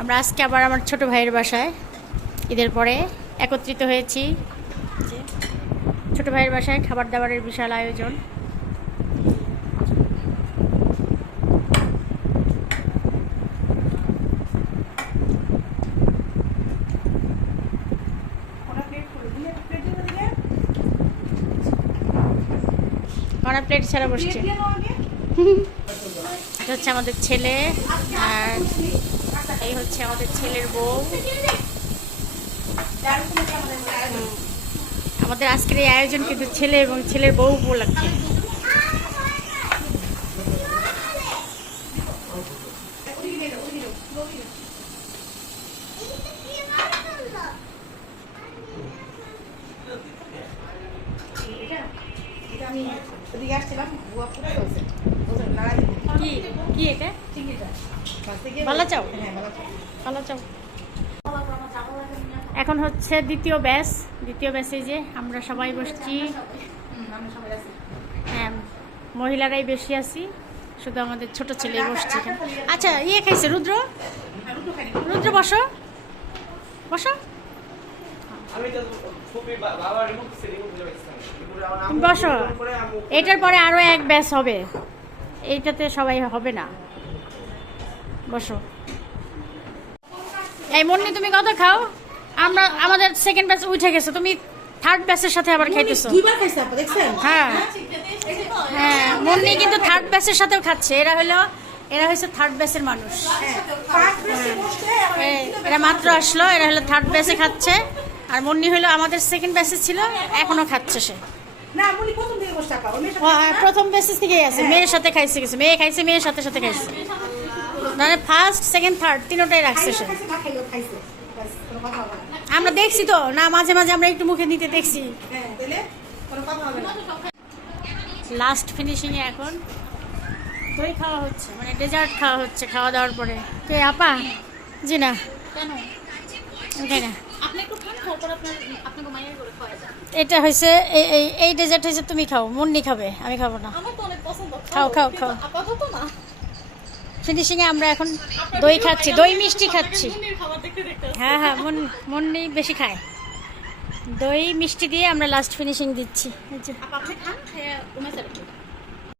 আমরা আজকে আবার আমার ছোট ভাইয়ের বাসায় ঈদের পরে একত্রিত হয়েছি। ছোট ভাইয়ের বাসায় খাবার দাবারের বিশাল আয়োজন। কড়া প্লেট ছাড়া বসছে। এটা হচ্ছে আমাদের ছেলে, আর এই হচ্ছে আমাদের ছেলের বউ। আমাদের আজকের এই আয়োজন কিন্তু ছেলে এবং ছেলের বউ উপলক্ষে। কি এটা? ভালো চাও? ভালো চাও। এখন হচ্ছে দ্বিতীয় ব্যাচে যে আমরা সবাই বসছি। হ্যাঁ, মহিলারাই বেশি আছি, শুধু আমাদের ছোট ছেলে বসছে। আচ্ছা, ইয়ে খাইছে রুদ্র বসো বসো বসো। এটার পরে আরো এক ব্যাচ হবে, এইটাতে সবাই হবে না। বসো। এই মুন্নি, তুমি কত খাও? আমাদের সেকেন্ড ব্যাচ উঠে গেছে, তুমি থার্ড ব্যাচের সাথে আবার খাইতেছো। হ্যাঁ হ্যাঁ, মুন্নি কিন্তু থার্ড ব্যাচের সাথেও খাচ্ছে। এরা হচ্ছে থার্ড ব্যাচের মানুষ। এরা মাত্র আসলো, এরা হলো থার্ড ব্যাচে খাচ্ছে। আর মুন্নি হলো আমাদের সেকেন্ড ব্যাচে ছিল, এখনো খাচ্ছে সে। প্রথম ব্যাচের থেকেই আছে, মেয়ের সাথে খাইছে গেছে, মেয়ে খাইছে, মেয়ের সাথে সাথে খাইছে। মানে ফার্স্ট সেকেন্ড থার্ড তিনটাই রাখছে সে। আমরা দেখছি তো না, মাঝে মাঝে আমরা একটু মুখে নিতে দেখছি। লাস্ট ফিনিশিং এ এখন দই খাওয়া হচ্ছে, মানে ডেজার্ট খাওয়া হচ্ছে। খাওয়া দাওয়ার পরে কে আপা? জি না, কেন ওটাই না, এটা হয়েছে এই ডেজার্ট হয়েছে। তুমি খাও, মুন্নি খাবে, আমি খাবো না। খাও খাও খাও। ফিনিশিং এ আমরা এখন দই খাচ্ছি, দই মিষ্টি খাচ্ছি। হ্যাঁ হ্যাঁ, মুন্নি বেশি খায়। দই মিষ্টি দিয়ে আমরা লাস্ট ফিনিশিং দিচ্ছি।